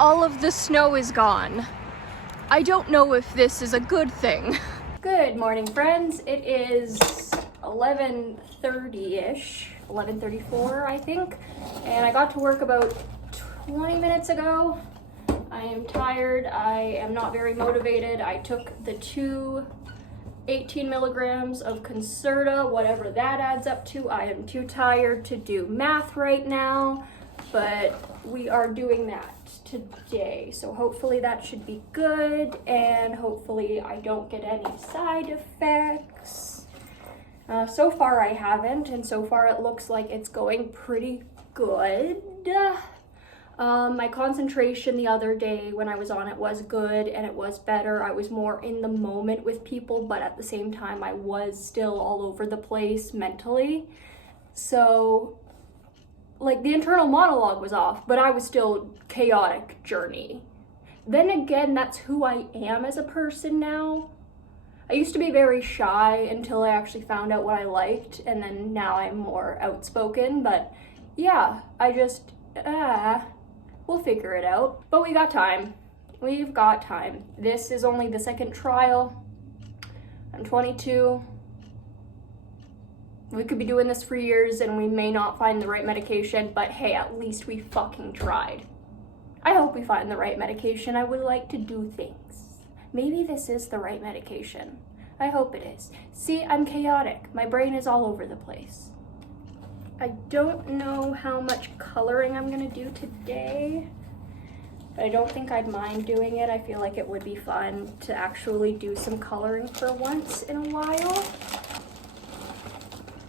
all of the snow is gone. I don't know if this is a good thing. Good morning, friends. It is 11:30-ish, 11:34, I think. And I got to work about 20 minutes ago. I am tired. I am not very motivated. I took the 18 milligrams of Concerta, whatever that adds up to. I am too tired to do math right now, but we are doing that today. So hopefully that should be good, and hopefully I don't get any side effects. So far I haven't, and so far it looks like it's going pretty good. My concentration the other day when I was on it was good, and it was better. I was more in the moment with people, but at the same time I was still all over the place mentally. So like the internal monologue was off, but I was still chaotic journey. Then again, that's who I am as a person now. I used to be very shy until I actually found out what I liked, and then now I'm more outspoken, but yeah, I just, we'll figure it out. But we got time. We've got time. This is only the second trial. I'm 22. We could be doing this for years and we may not find the right medication, but hey, at least we fucking tried. I hope we find the right medication. I would like to do things. Maybe this is the right medication. I hope it is. See, I'm chaotic. My brain is all over the place. I don't know how much coloring I'm gonna do today, but I don't think I'd mind doing it. I feel like it would be fun to actually do some coloring for once in a while.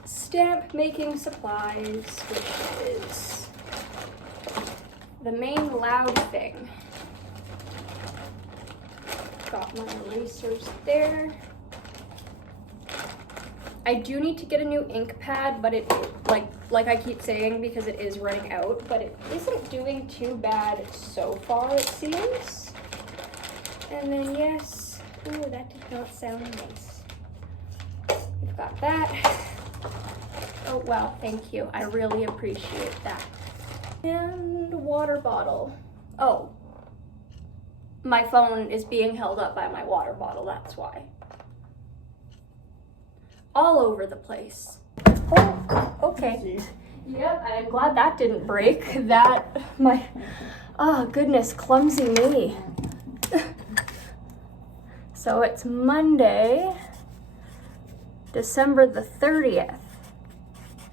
Stamp making supplies, which is the main loud thing. Got my erasers there. I do need to get a new ink pad, but it, like I keep saying, because it is running out, but it isn't doing too bad so far, it seems. And then yes, ooh, that did not sound nice. We've got that. Oh, wow, thank you. I really appreciate that. And water bottle. Oh, my phone is being held up by my water bottle, that's why. All over the place. Oh, okay. Yep, I'm glad that didn't break. Oh goodness, clumsy me. So it's Monday, December the 30th.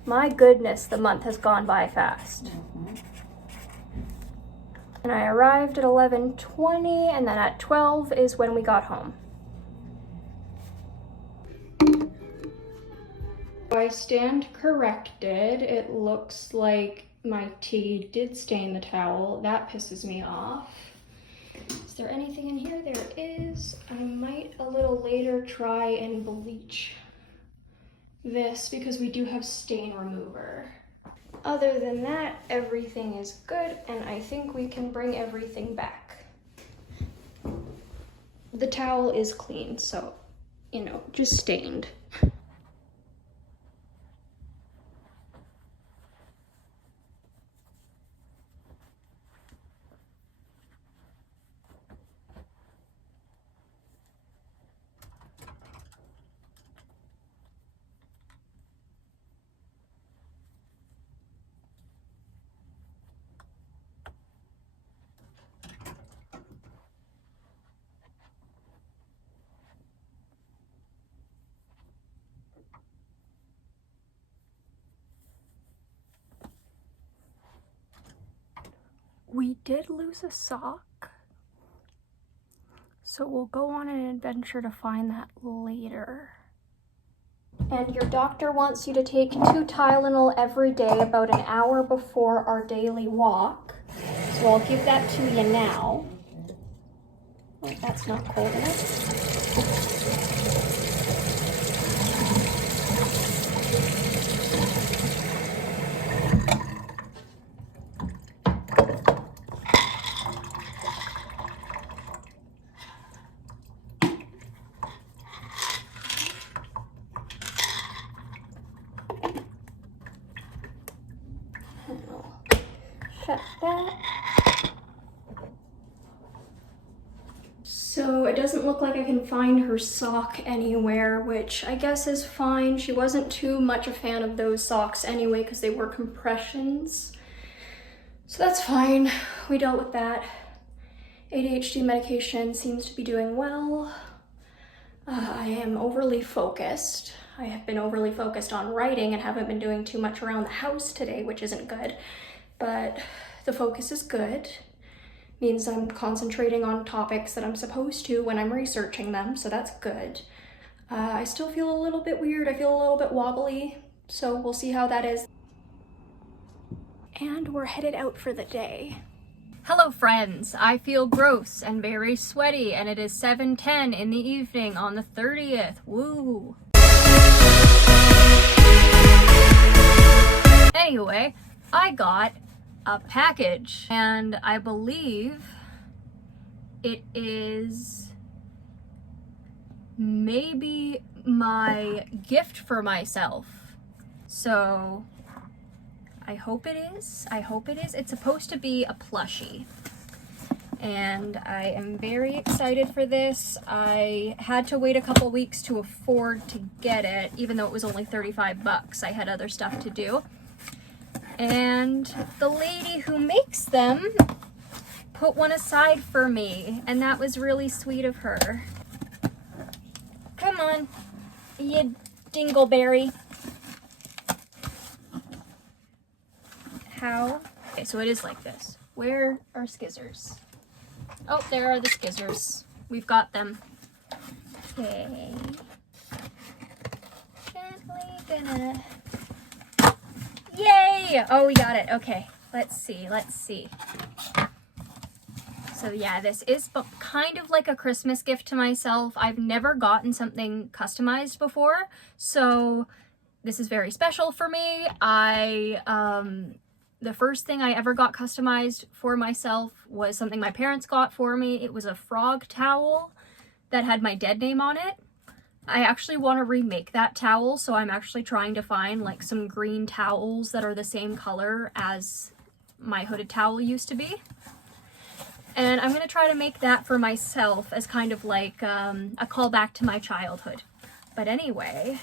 My goodness, the month has gone by fast. And I arrived at 11:20, and then at 12 is when we got home. I stand corrected. It looks like my tea did stain the towel. That pisses me off. Is there anything in here? There is. I might a little later try and bleach this because we do have stain remover. Other than that, everything is good, and I think we can bring everything back. The towel is clean, so, you know, just stained. We did lose a sock, so we'll go on an adventure to find that later. And your doctor wants you to take 2 Tylenol every day about an hour before our daily walk. So I'll give that to you now. Oh, that's not cold enough. Shut that. So it doesn't look like I can find her sock anywhere, which I guess is fine. She wasn't too much a fan of those socks anyway because they were compressions. So that's fine. We dealt with that. ADHD medication seems to be doing well. I am overly focused. I have been overly focused on writing and haven't been doing too much around the house today, which isn't good. But the focus is good. Means I'm concentrating on topics that I'm supposed to when I'm researching them, so that's good. I still feel a little bit weird. I feel a little bit wobbly, so we'll see how that is. And we're headed out for the day. Hello friends, I feel gross and very sweaty, and it is 7:10 in the evening on the 30th. Woo! Anyway, I got a package, and I believe it is maybe my gift for myself. So I hope it is. I hope it is. It's supposed to be a plushie, and I am very excited for this. I had to wait a couple weeks to afford to get it, even though it was only 35 bucks. I had other stuff to do. And the lady who makes them put one aside for me, and that was really sweet of her. Come on, you dingleberry. How? Okay, so it is like this. Where are skizzers? Oh, there are the skizzers. We've got them. Okay. Gently gonna... Yay! Oh, we got it. Okay, let's see. So yeah, this is kind of like a Christmas gift to myself. I've never gotten something customized before, so this is very special for me. The first thing I ever got customized for myself was something my parents got for me. It was a frog towel that had my dead name on it. I actually want to remake that towel, so I'm actually trying to find like some green towels that are the same color as my hooded towel used to be. And I'm going to try to make that for myself as kind of like a callback to my childhood. But anyway,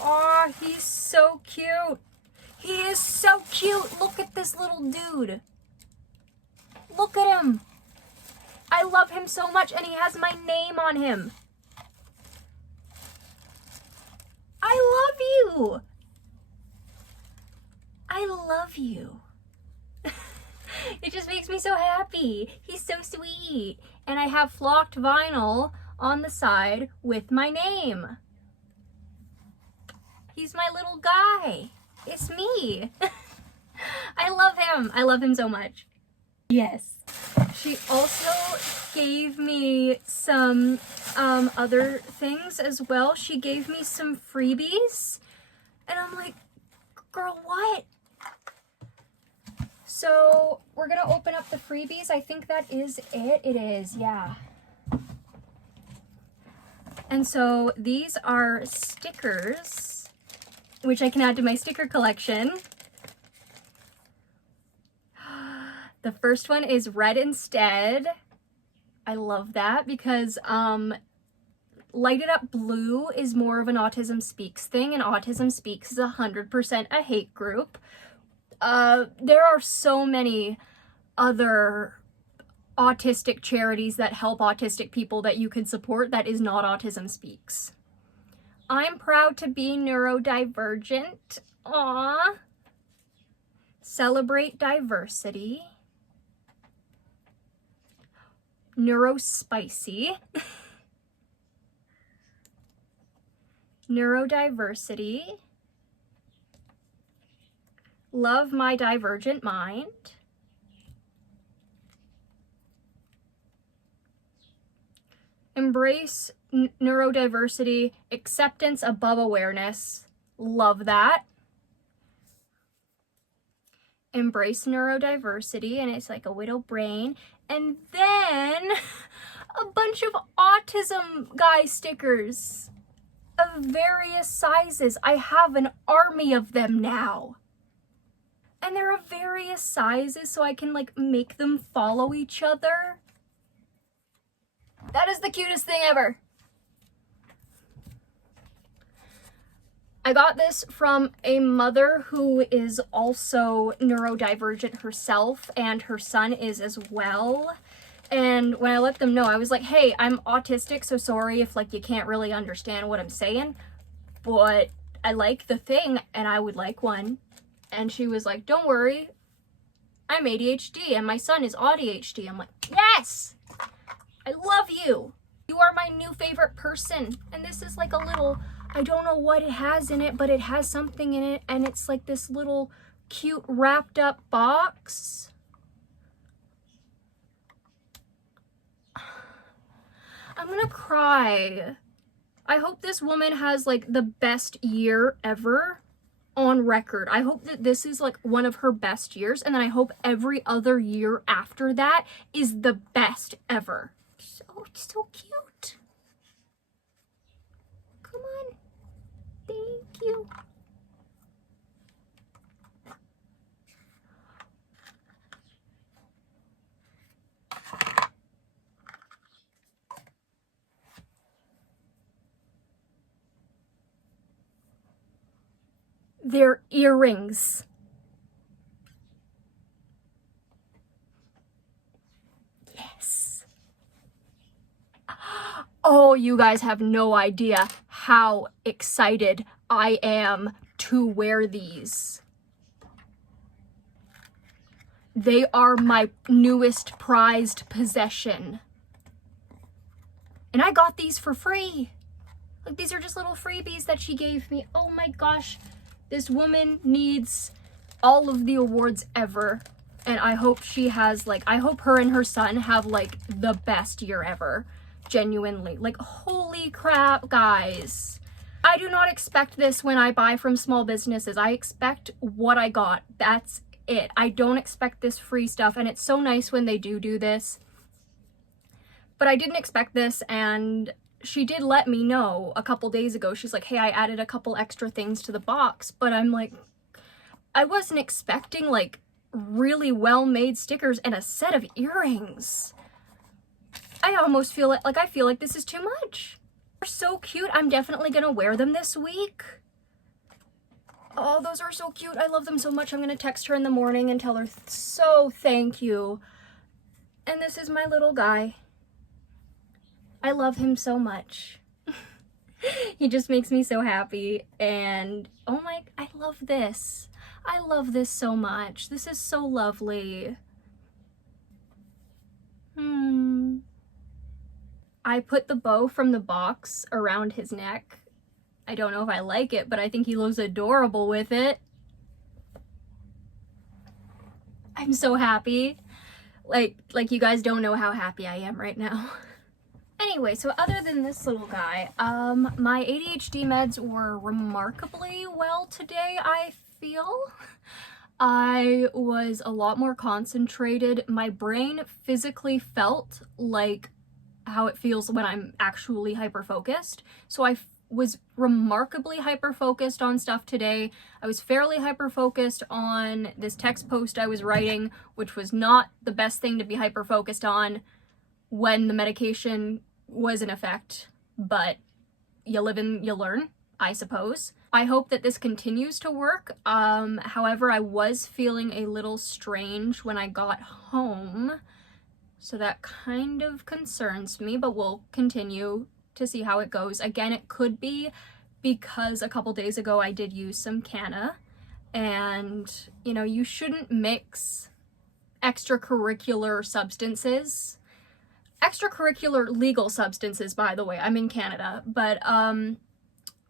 oh, he's so cute. He is so cute. Look at this little dude. Look at him. I love him so much, and he has my name on him. I love you. I love you. It just makes me so happy. He's so sweet. And I have flocked vinyl on the side with my name. He's my little guy. It's me. I love him. I love him so much. Yes. She also gave me some other things as well. She gave me some freebies, and I'm like, girl, what? So we're gonna open up the freebies. I think that is it. It is, yeah. And so these are stickers, which I can add to my sticker collection. The first one is Red Instead. I love that because Light It Up Blue is more of an Autism Speaks thing, and Autism Speaks is 100% a hate group. There are so many other autistic charities that help autistic people that you can support that is not Autism Speaks. I'm proud to be neurodivergent. Aww. Celebrate diversity. Neurospicy. Neurodiversity. Love my divergent mind. Embrace neurodiversity, acceptance above awareness. Love that. Embrace neurodiversity, and it's like a little brain. And then a bunch of autism guy stickers of various sizes. I have an army of them now. And they're of various sizes, so I can like make them follow each other. That is the cutest thing ever. I got this from a mother who is also neurodivergent herself, and her son is as well. And when I let them know, I was like, hey, I'm autistic, so sorry if like you can't really understand what I'm saying, but I like the thing and I would like one. And she was like, don't worry, I'm ADHD and my son is ADHD. I'm like, yes, I love you. You are my new favorite person. And this is like a little, I don't know what it has in it, but it has something in it, and it's like this little cute wrapped up box. I'm gonna cry. I hope this woman has like the best year ever on record. I hope that this is like one of her best years, and then I hope every other year after that is the best ever. So cute. Come on. Thank you. They're earrings. Yes. Oh, you guys have no idea how excited I am to wear these. They are my newest prized possession. And I got these for free. Like, these are just little freebies that she gave me. Oh my gosh. This woman needs all of the awards ever. And I hope she has, like, I hope her and her son have, like, the best year ever. Genuinely. Like, holy crap, guys. I do not expect this when I buy from small businesses. I expect what I got. That's it. I don't expect this free stuff. And it's so nice when they do this. But I didn't expect this, and she did let me know a couple days ago. She's like, hey, I added a couple extra things to the box, but I'm like, I wasn't expecting like really well-made stickers and a set of earrings. I almost feel like I feel like this is too much. They're so cute. I'm definitely gonna wear them this week. Oh, those are so cute. I love them so much. I'm gonna text her in the morning and tell her so thank you. And this is my little guy. I love him so much. He just makes me so happy. And oh my, I love this. I love this so much. This is so lovely. I put the bow from the box around his neck. I don't know if I like it, but I think he looks adorable with it. I'm so happy. Like you guys don't know how happy I am right now. Anyway, so other than this little guy, my ADHD meds were remarkably well today, I feel. I was a lot more concentrated. My brain physically felt like how it feels when I'm actually hyper-focused. So I was remarkably hyper-focused on stuff today. I was fairly hyper-focused on this text post I was writing, which was not the best thing to be hyper-focused on when the medication was in effect, but you live and you learn, I suppose. I hope that this continues to work. However, I was feeling a little strange when I got home, so that kind of concerns me, but we'll continue to see how it goes. Again, it could be because a couple days ago I did use some canna, and you know, you shouldn't mix extracurricular substances. Extracurricular legal substances, by the way, I'm in Canada, but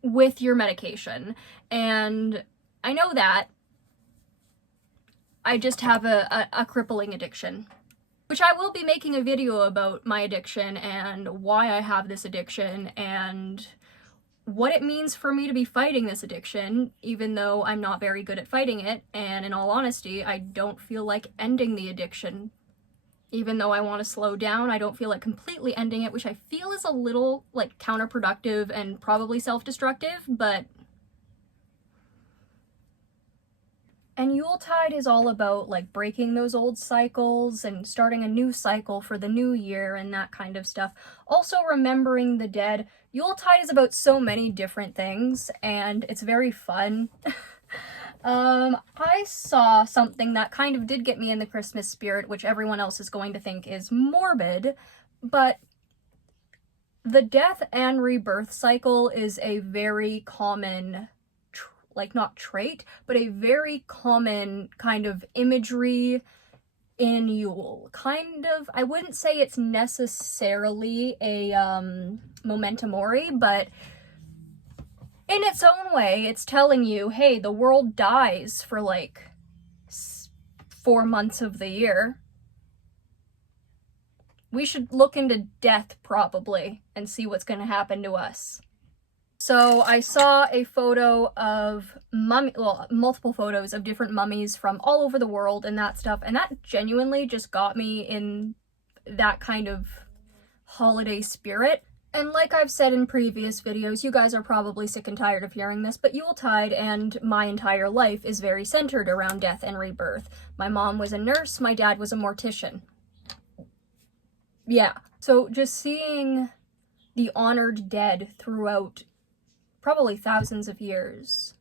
with your medication. And I know that I just have a crippling addiction, which I will be making a video about my addiction and why I have this addiction and what it means for me to be fighting this addiction, even though I'm not very good at fighting it. And in all honesty, I don't feel like ending the addiction. Even though I want to slow down, I don't feel like completely ending it, which I feel is a little like counterproductive and probably self-destructive, but And Yuletide is all about like breaking those old cycles and starting a new cycle for the new year and that kind of stuff. Also remembering the dead. Yuletide is about so many different things and it's very fun. I saw something that kind of did get me in the Christmas spirit, which everyone else is going to think is morbid, but the death and rebirth cycle is a very common, like not trait, but a very common kind of imagery in Yule. Kind of, I wouldn't say it's necessarily a memento mori, but in its own way, it's telling you, hey, the world dies for like 4 months of the year. We should look into death probably and see what's going to happen to us. So I saw a photo of multiple photos of different mummies from all over the world and that stuff, and that genuinely just got me in that kind of holiday spirit. And like I've said in previous videos, you guys are probably sick and tired of hearing this, but Yuletide and my entire life is very centered around death and rebirth. My mom was a nurse, my dad was a mortician. Yeah, so just seeing the honored dead throughout probably thousands of years.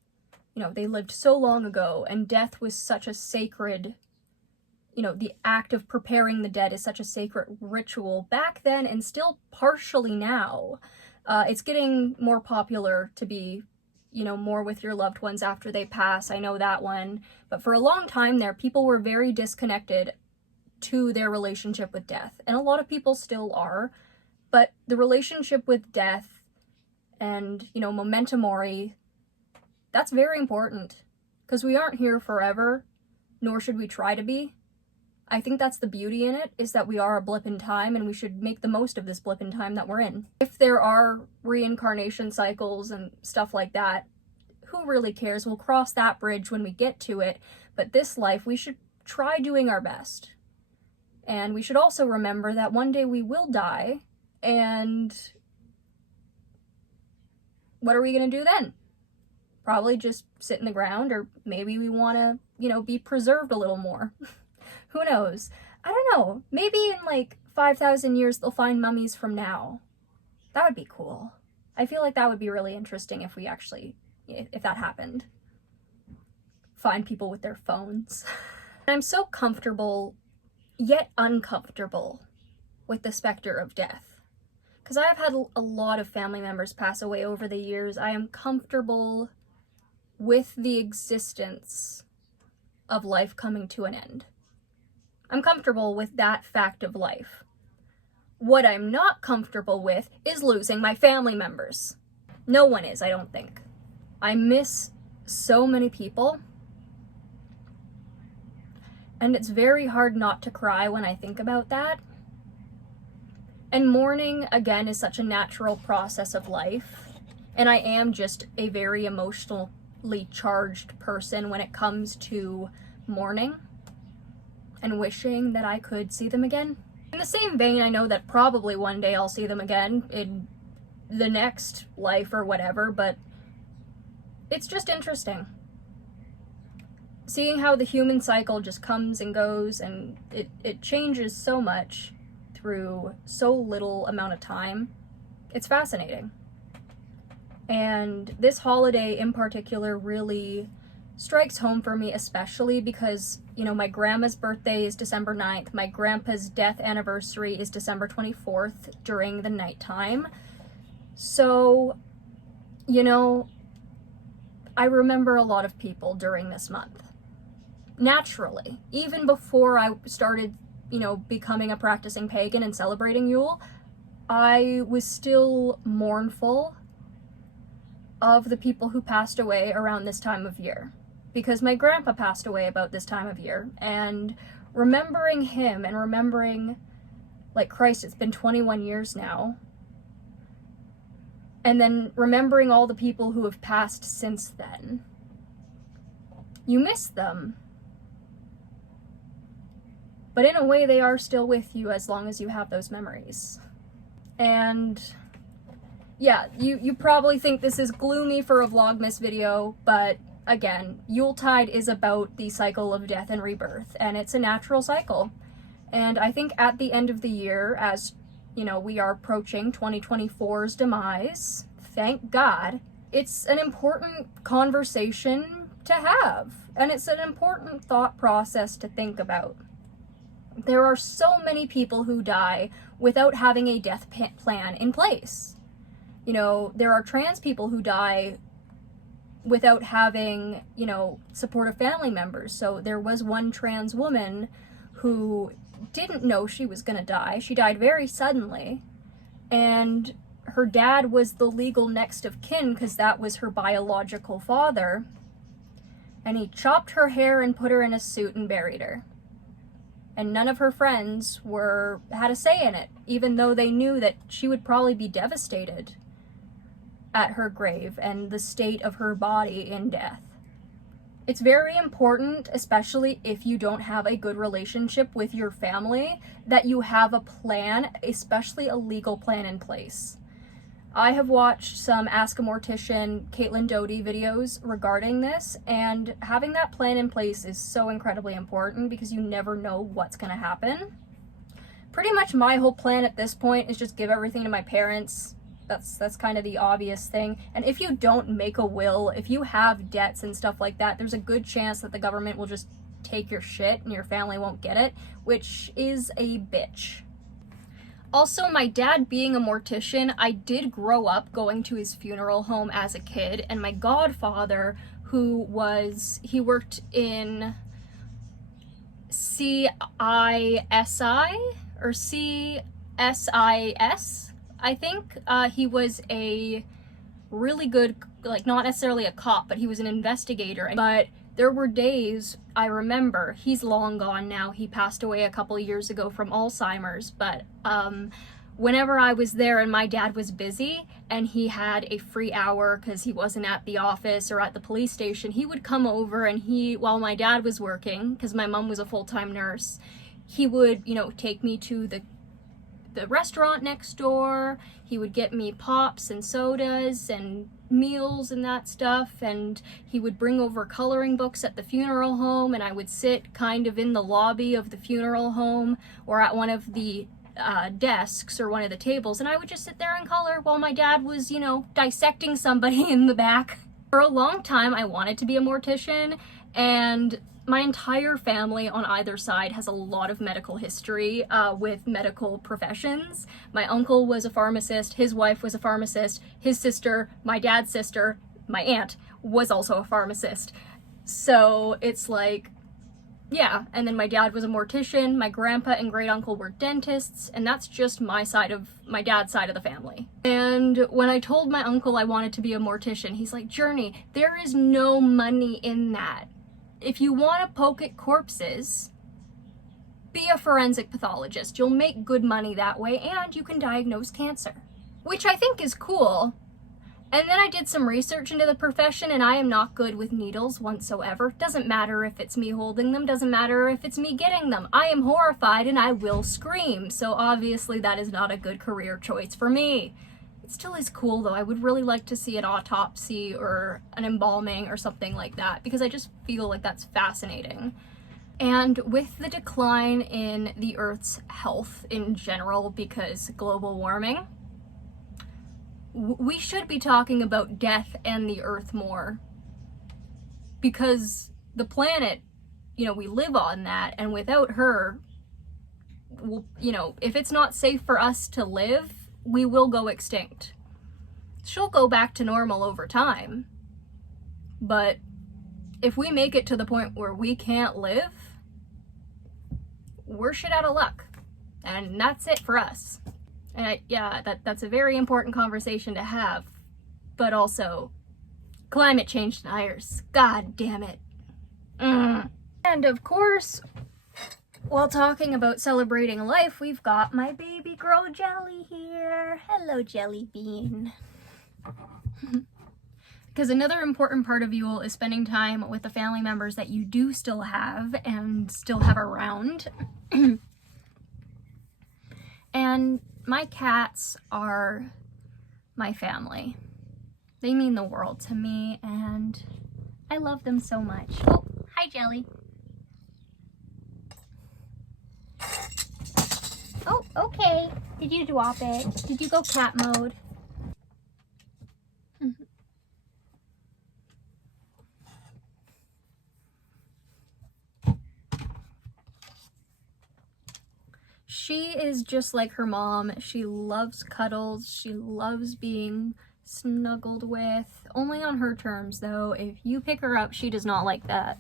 You know, they lived so long ago, and death was such a sacred, you know, the act of preparing the dead is such a sacred ritual back then and still partially now. It's getting more popular to be, you know, more with your loved ones after they pass. I know that one. But for a long time there, people were very disconnected to their relationship with death. And a lot of people still are. But the relationship with death and, you know, memento mori, that's very important. Because we aren't here forever, nor should we try to be. I think that's the beauty in it, is that we are a blip in time and we should make the most of this blip in time that we're in. If there are reincarnation cycles and stuff like that, who really cares? We'll cross that bridge when we get to it. But this life, we should try doing our best. And we should also remember that one day we will die, and what are we going to do then? Probably just sit in the ground, or maybe we want to, you know, be preserved a little more. Who knows? I don't know. Maybe in like 5,000 years they'll find mummies from now. That would be cool. I feel like that would be really interesting if we actually, if that happened. Find people with their phones. I'm so comfortable, yet uncomfortable, with the specter of death. Because I have had a lot of family members pass away over the years. I am comfortable with the existence of life coming to an end. I'm comfortable with that fact of life. What I'm not comfortable with is losing my family members. No one is, I don't think. I miss so many people. And it's very hard not to cry when I think about that. And mourning, again, is such a natural process of life. And I am just a very emotionally charged person when it comes to mourning and wishing that I could see them again. In the same vein, I know that probably one day I'll see them again in the next life or whatever, but it's just interesting. Seeing how the human cycle just comes and goes, and it changes so much through so little amount of time. It's fascinating. And this holiday in particular really strikes home for me, especially because, you know, my grandma's birthday is December 9th. My grandpa's death anniversary is December 24th during the nighttime. So, you know, I remember a lot of people during this month. Naturally. Even before I started, you know, becoming a practicing pagan and celebrating Yule, I was still mournful of the people who passed away around this time of year. Because my grandpa passed away about this time of year, and remembering him and remembering, like, Christ, it's been 21 years now, and then remembering all the people who have passed since then, you miss them. But in a way, they are still with you as long as you have those memories. And yeah, you probably think this is gloomy for a Vlogmas video, but again, Yuletide is about the cycle of death and rebirth, and it's a natural cycle. And I think at the end of the year, as you know, we are approaching 2024's demise, thank God, it's an important conversation to have, and it's an important thought process to think about. There are so many people who die without having a death plan in place. You know, there are trans people who die without having, you know, supportive family members. So there was one trans woman who didn't know she was gonna die. She died very suddenly, and her dad was the legal next of kin because that was her biological father, and he chopped her hair and put her in a suit and buried her. And none of her friends had a say in it, even though they knew that she would probably be devastated at her grave and the state of her body in death. It's very important, especially if you don't have a good relationship with your family, that you have a plan, especially a legal plan in place. I have watched some Ask a Mortician Caitlin Doty videos regarding this, and having that plan in place is so incredibly important because you never know what's going to happen. Pretty much my whole plan at this point is just give everything to my parents. That's kind of the obvious thing. And if you don't make a will, if you have debts and stuff like that, there's a good chance that the government will just take your shit and your family won't get it, which is a bitch. Also, my dad being a mortician, I did grow up going to his funeral home as a kid, and my godfather, he worked in CISI or CSIS, I think. He was a really good, like, not necessarily a cop, but he was an investigator. But there were days, I remember, he's long gone now, he passed away a couple of years ago from Alzheimer's, but whenever I was there and my dad was busy and he had a free hour because he wasn't at the office or at the police station, he would come over and while my dad was working, because my mom was a full-time nurse, he would, you know, take me to the restaurant next door. He would get me pops and sodas and meals and that stuff, and he would bring over coloring books at the funeral home, and I would sit kind of in the lobby of the funeral home or at one of the desks or one of the tables, and I would just sit there and color while my dad was, you know, dissecting somebody in the back. For a long time I wanted to be a mortician, and my entire family on either side has a lot of medical history with medical professions. My uncle was a pharmacist, his wife was a pharmacist, his sister, my dad's sister, my aunt, was also a pharmacist. So it's like, yeah, and then my dad was a mortician, my grandpa and great uncle were dentists, and that's just my dad's side of the family. And when I told my uncle I wanted to be a mortician, he's like, Journey, there is no money in that. If you want to poke at corpses, be a forensic pathologist. You'll make good money that way, and you can diagnose cancer, which I think is cool. And then I did some research into the profession, and I am not good with needles whatsoever. Doesn't matter if it's me holding them, doesn't matter if it's me getting them. I am horrified and I will scream. So obviously that is not a good career choice for me. It still is cool though. I would really like to see an autopsy or an embalming or something like that, because I just feel like that's fascinating. And with the decline in the Earth's health in general, because global warming, we should be talking about death and the Earth more, because the planet, you know, we live on that, and without her, you know, if it's not safe for us to live, we will go extinct. She'll go back to normal over time, but if we make it to the point where we can't live, we're shit out of luck, and that's it for us. And yeah, that's a very important conversation to have, but also climate change deniers. God damn it. And of course, while talking about celebrating life, we've got my baby girl Jelly here. Hello, Jelly Bean. Because another important part of Yule is spending time with the family members that you do still have and still have around. And my cats are my family. They mean the world to me, and I love them so much. Oh, hi, Jelly. Oh, okay. Did you drop it? Did you go cat mode? She is just like her mom. She loves cuddles. She loves being snuggled with. Only on her terms, though. If you pick her up, she does not like that.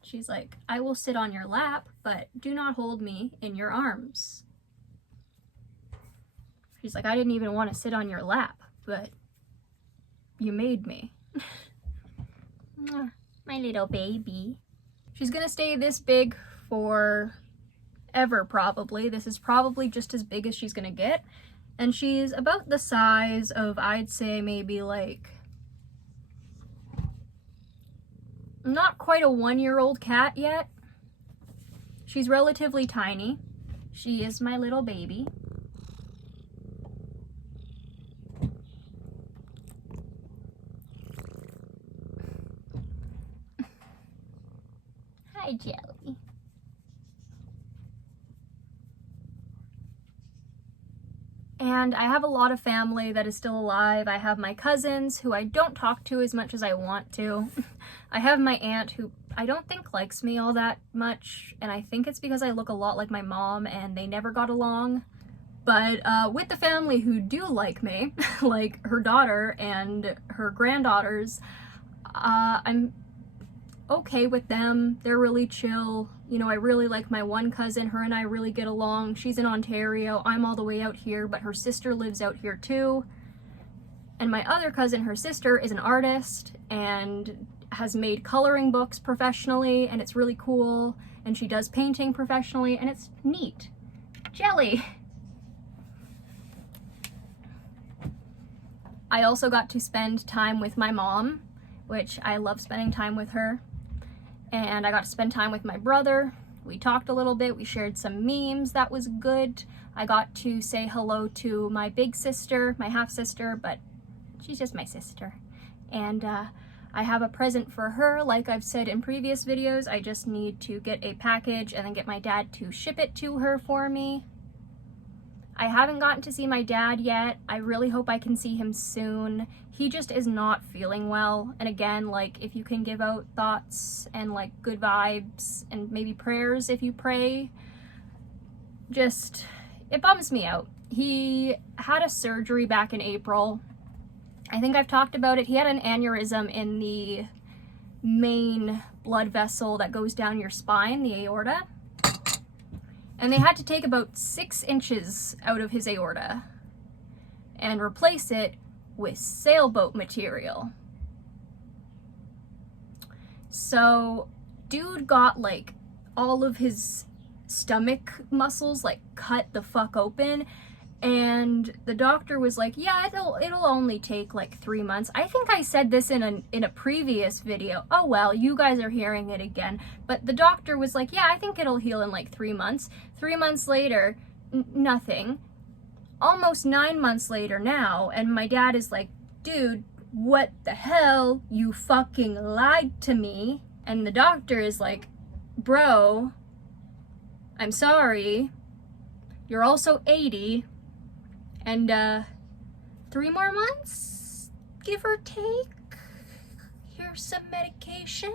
She's like, I will sit on your lap, but do not hold me in your arms. She's like, I didn't even want to sit on your lap, but you made me. My little baby. She's gonna stay this big for ever, probably. This is probably just as big as she's gonna get. And she's about the size of, I'd say, maybe like, not quite a 1-year-old cat yet. She's relatively tiny. She is my little baby. Hi, Jelly. And I have a lot of family that is still alive. I have my cousins, who I don't talk to as much as I want to. I have my aunt, who I don't think likes me all that much, and I think it's because I look a lot like my mom and they never got along. But with the family who do like me, like her daughter and her granddaughters, I'm okay with them. They're really chill. You know, I really like my one cousin. Her and I really get along. She's in Ontario. I'm all the way out here, but her sister lives out here too. And my other cousin, her sister, is an artist and has made coloring books professionally, and it's really cool. And she does painting professionally, and it's neat. Jelly! I also got to spend time with my mom, which I love spending time with her. And I got to spend time with my brother. We talked a little bit, we shared some memes, that was good. I got to say hello to my big sister, my half sister, but she's just my sister. And I have a present for her, like I've said in previous videos. I just need to get a package and then get my dad to ship it to her for me. I haven't gotten to see my dad yet. I really hope I can see him soon. He just is not feeling well. And again, like, if you can give out thoughts and like good vibes and maybe prayers if you pray, just, it bums me out. He had a surgery back in April. I think I've talked about it. He had an aneurysm in the main blood vessel that goes down your spine, the aorta. And they had to take about 6 inches out of his aorta and replace it with sailboat material. So dude got like all of his stomach muscles like cut the fuck open, and the doctor was like, yeah, it'll only take like 3 months. I think I said this in a previous video. Oh well, you guys are hearing it again. But the doctor was like, yeah, I think it'll heal in like 3 months. 3 months later, nothing. Almost 9 months later now, and my dad is like, dude, what the hell? You fucking lied to me. And the doctor is like, bro, I'm sorry. You're also 80. And 3 more months, give or take. Here's some medication.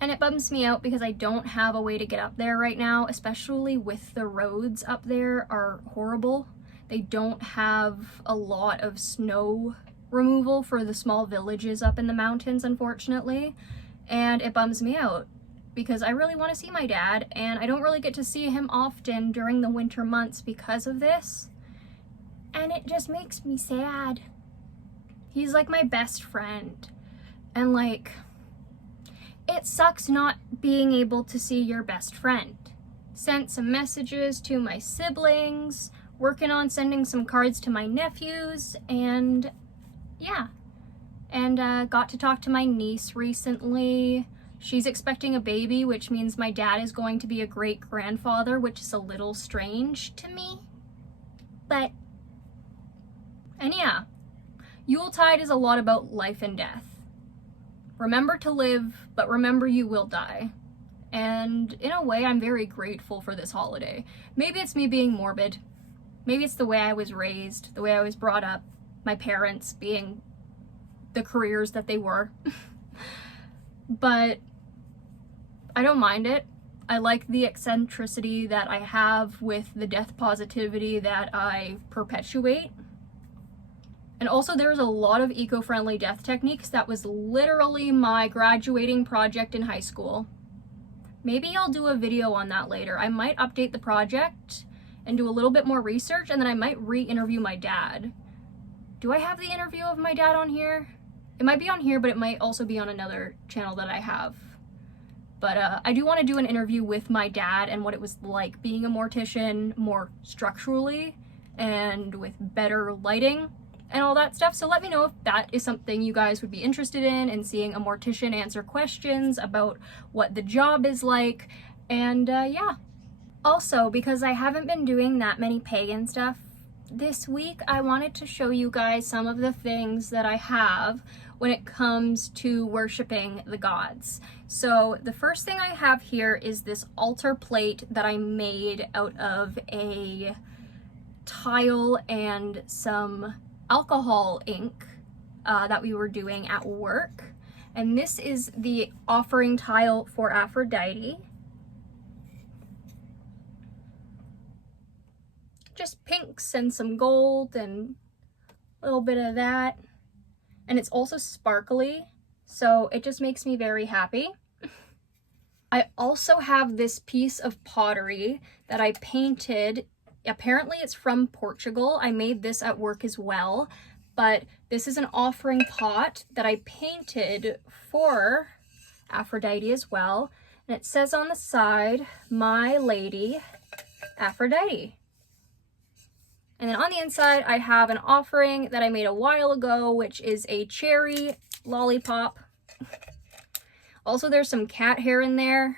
And it bums me out because I don't have a way to get up there right now, especially with the roads up there are horrible. They don't have a lot of snow removal for the small villages up in the mountains, unfortunately. And it bums me out because I really want to see my dad, and I don't really get to see him often during the winter months because of this. And it just makes me sad. He's like my best friend. And like, it sucks not being able to see your best friend. Sent some messages to my siblings, working on sending some cards to my nephews, and yeah. And got to talk to my niece recently. She's expecting a baby, which means my dad is going to be a great-grandfather, which is a little strange to me. But, and yeah, Yuletide is a lot about life and death. Remember to live, but remember you will die. And in a way, I'm very grateful for this holiday. Maybe it's me being morbid. Maybe it's the way I was raised, the way I was brought up, my parents being the careers that they were. But I don't mind it. I like the eccentricity that I have with the death positivity that I perpetuate. And also there's a lot of eco-friendly death techniques. That was literally my graduating project in high school. Maybe I'll do a video on that later. I might update the project and do a little bit more research, and then I might re-interview my dad. Do I have the interview of my dad on here? It might be on here, but it might also be on another channel that I have. But I do want to do an interview with my dad and what it was like being a mortician more structurally and with better lighting and all that stuff. So let me know if that is something you guys would be interested in, and seeing a mortician answer questions about what the job is like. And yeah. Also, because I haven't been doing that many pagan stuff this week, I wanted to show you guys some of the things that I have when it comes to worshiping the gods. So the first thing I have here is this altar plate that I made out of a tile and some alcohol ink that we were doing at work. And this is the offering tile for Aphrodite. Just pinks and some gold and a little bit of that. And it's also sparkly, so it just makes me very happy. I also have this piece of pottery that I painted. Apparently it's from Portugal. I made this at work as well, but this is an offering pot that I painted for Aphrodite as well. And it says on the side, "My Lady Aphrodite." And then on the inside, I have an offering that I made a while ago, which is a cherry lollipop. Also, there's some cat hair in there.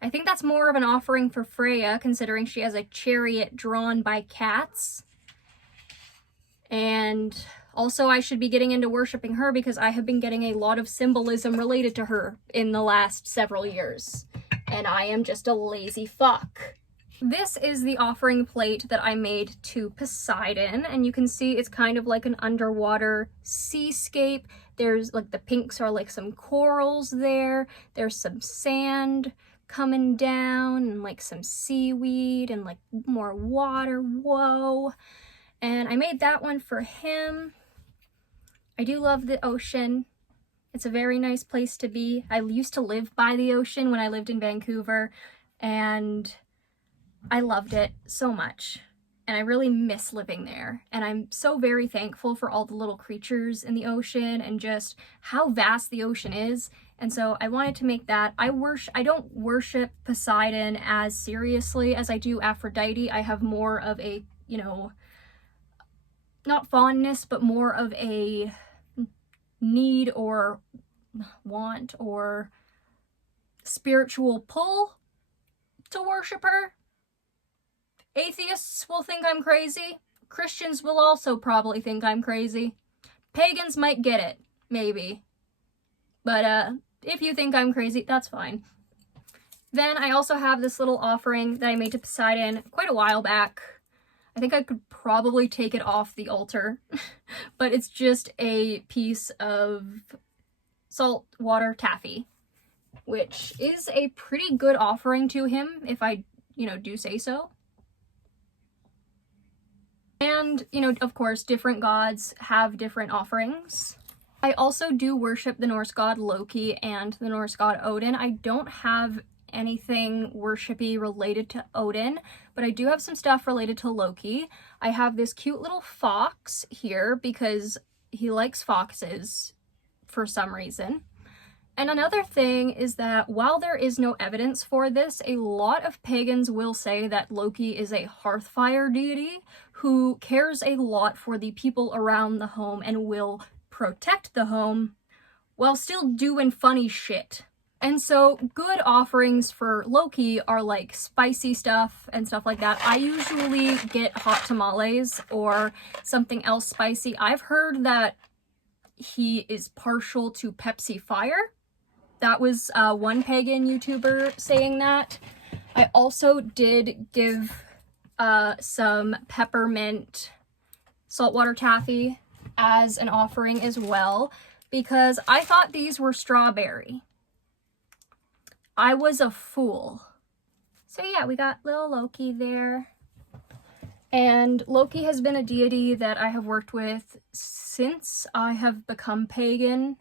I think that's more of an offering for Freya, considering she has a chariot drawn by cats. And also, I should be getting into worshiping her because I have been getting a lot of symbolism related to her in the last several years. And I am just a lazy fuck. This is the offering plate that I made to Poseidon, and you can see it's kind of like an underwater seascape. There's like the pinks are like some corals there. There's some sand coming down and like some seaweed and like more water. Whoa. And I made that one for him. I do love the ocean. It's a very nice place to be. I used to live by the ocean when I lived in Vancouver, and I loved it so much, and I really miss living there. And I'm so very thankful for all the little creatures in the ocean and just how vast the ocean is. And so I wanted to make that. I don't worship Poseidon as seriously as I do Aphrodite. I have more of a, you know, not fondness, but more of a need or want or spiritual pull to worship her. Atheists will think I'm crazy. Christians will also probably think I'm crazy. Pagans might get it, maybe. But if you think I'm crazy, that's fine. Then I also have this little offering that I made to Poseidon quite a while back. I think I could probably take it off the altar, but it's just a piece of saltwater taffy, which is a pretty good offering to him if I, do say so. And, of course, different gods have different offerings. I also do worship the Norse god Loki and the Norse god Odin. I don't have anything worshipy related to Odin, but I do have some stuff related to Loki. I have this cute little fox here because he likes foxes for some reason. And another thing is that while there is no evidence for this, a lot of pagans will say that Loki is a hearthfire deity who cares a lot for the people around the home and will protect the home while still doing funny shit. And so good offerings for Loki are like spicy stuff and stuff like that. I usually get hot tamales or something else spicy. I've heard that he is partial to Pepsi Fire. That was one pagan YouTuber saying that. I also did give some peppermint saltwater taffy as an offering as well, because I thought these were strawberry. I was a fool. So yeah, we got little Loki there. And Loki has been a deity that I have worked with since I have become pagan,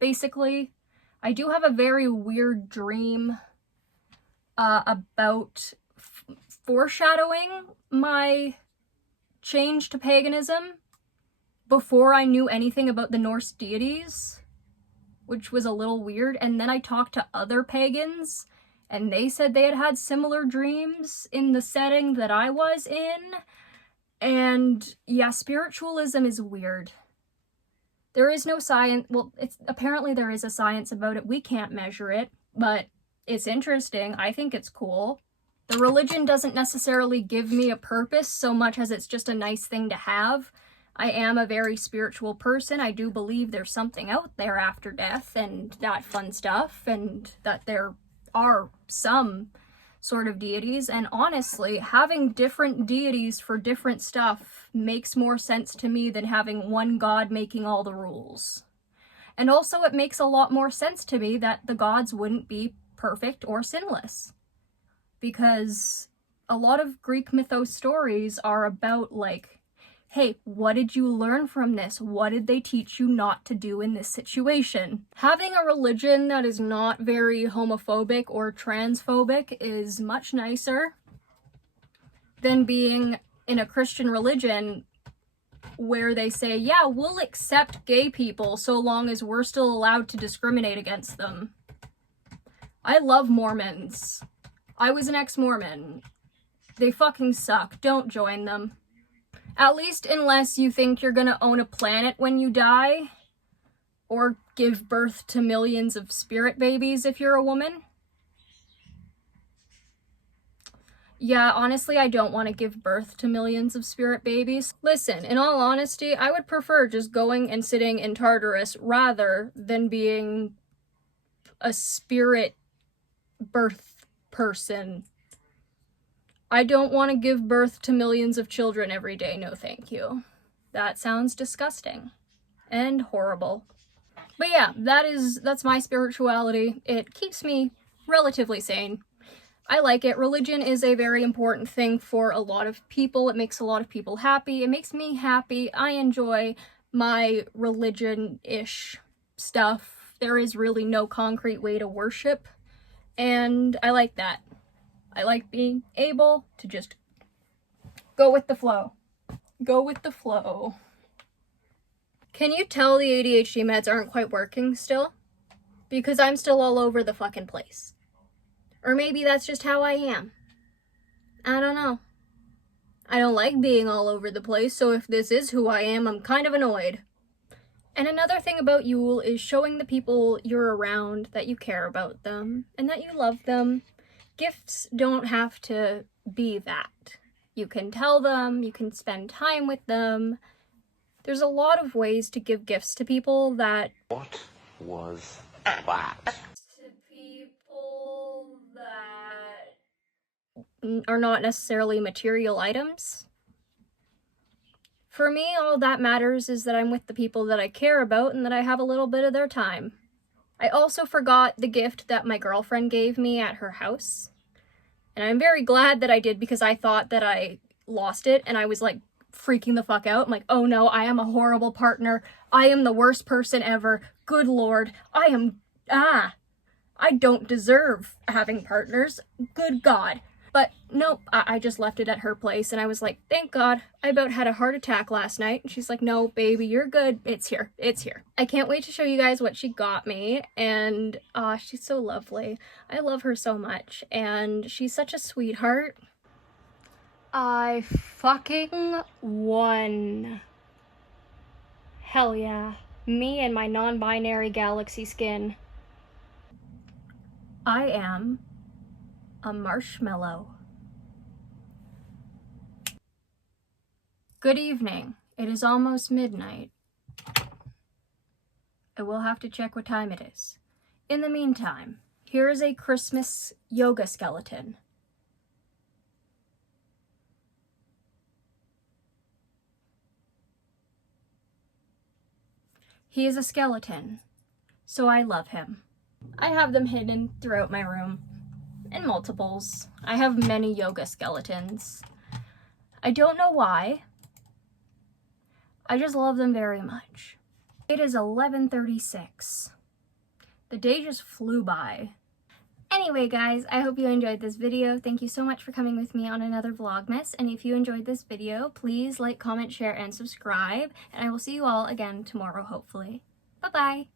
basically. I do have a very weird dream about foreshadowing my change to paganism before I knew anything about the Norse deities, which was a little weird. And then I talked to other pagans, and they said they had had similar dreams in the setting that I was in. And yeah, spiritualism is weird. There is no science. Well, apparently there is a science about it. We can't measure it, but it's interesting. I think it's cool. The religion doesn't necessarily give me a purpose so much as it's just a nice thing to have. I am a very spiritual person. I do believe there's something out there after death and that fun stuff, and that there are some sort of deities. And honestly, having different deities for different stuff makes more sense to me than having one god making all the rules. And also it makes a lot more sense to me that the gods wouldn't be perfect or sinless, because a lot of Greek mythos stories are about like, hey, what did you learn from this? What did they teach you not to do in this situation? Having a religion that is not very homophobic or transphobic is much nicer than being in a Christian religion where they say, yeah, we'll accept gay people so long as we're still allowed to discriminate against them. I love Mormons. I was an ex-Mormon. They fucking suck. Don't join them. At least unless you think you're gonna own a planet when you die, or give birth to millions of spirit babies if you're a woman. Yeah, honestly, I don't want to give birth to millions of spirit babies. Listen, in all honesty, I would prefer just going and sitting in Tartarus rather than being a spirit birth person. I don't want to give birth to millions of children every day, no thank you. That sounds disgusting and horrible. But yeah, that's my spirituality. It keeps me relatively sane. I like it. Religion is a very important thing for a lot of people. It makes a lot of people happy. It makes me happy. I enjoy my religion-ish stuff. There is really no concrete way to worship, and I like that. I like being able to just go with the flow. Go with the flow. Can you tell the ADHD meds aren't quite working still? Because I'm still all over the fucking place. Or maybe that's just how I am. I don't know. I don't like being all over the place, so if this is who I am, I'm kind of annoyed. And another thing about Yule is showing the people you're around that you care about them and that you love them. Gifts don't have to be that. You can tell them, you can spend time with them. There's a lot of ways to give gifts to people that... What was that? To people that are not necessarily material items. For me, all that matters is that I'm with the people that I care about and that I have a little bit of their time. I also forgot the gift that my girlfriend gave me at her house. And I'm very glad that I did, because I thought that I lost it and I was like freaking the fuck out. I'm like, oh no, I am a horrible partner. I am the worst person ever. Good Lord. I don't deserve having partners. Good God. But nope, I just left it at her place and I was like, thank God. I about had a heart attack last night. And she's like, no, baby, you're good. It's here. It's here. I can't wait to show you guys what she got me. And she's so lovely. I love her so much. And she's such a sweetheart. I fucking won. Hell yeah. Me and my non-binary galaxy skin. I am a marshmallow. Good evening. It is almost midnight. I will have to check what time it is. In the meantime, here is a Christmas yoga skeleton. He is a skeleton, so I love him. I have them hidden throughout my room, in multiples. I have many yoga skeletons. I don't know why. I just love them very much. It is 11:36. The day just flew by. Anyway, guys, I hope you enjoyed this video. Thank you so much for coming with me on another Vlogmas. And if you enjoyed this video, please like, comment, share, and subscribe. And I will see you all again tomorrow, hopefully. Bye-bye.